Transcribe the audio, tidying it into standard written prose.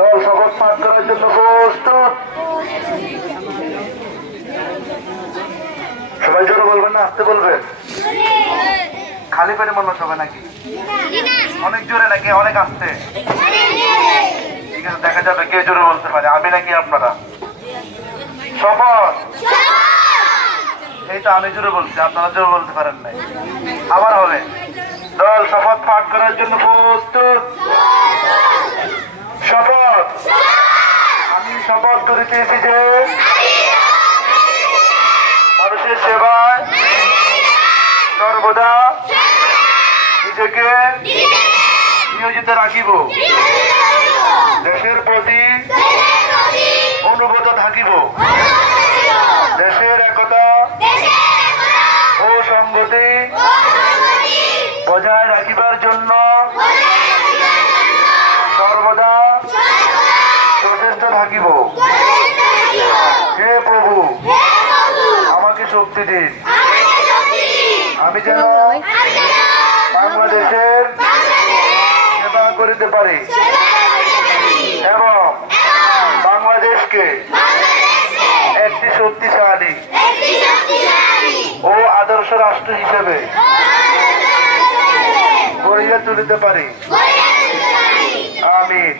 দল শপথ পাঠ করার জন্য প্রস্তুত। সবাই জোরে বলবেন না আস্তে বলবেন? খালি পেটে মনে হবে নাকি? অনেক জোরে নাকি অনেক আস্তে? ঠিক আছে, দেখা যাবে কে জোরে বলতে পারে, আমি নাকি আপনারা? শপথ। এই তো আমি জোরে বলছি, আপনারা জোরে বলতে পারেন নাই। আবার হবে। দল শপথ পাঠ করার জন্য প্রস্তুত। শপথ। আমি শপথ করিতেছি যে মানুষের সেবায় সর্বদা নিজেকে নিয়োজিত রাখিব, দেশের প্রতি অনুগত থাকিব, দেশের একতা ও সংগতি বজায় রাখিবার জন্য সর্বদা প্রচেষ্ট থাকিব। হে প্রভু, আমাকে শক্তি দিন, আমি যেন বাংলাদেশের সেবা করিতে পারি এবং বাংলাদেশকে একটি শক্তিশালী ও আদর্শ রাষ্ট্র হিসেবে গড়িয়া তুলিতে পারি। আমিন।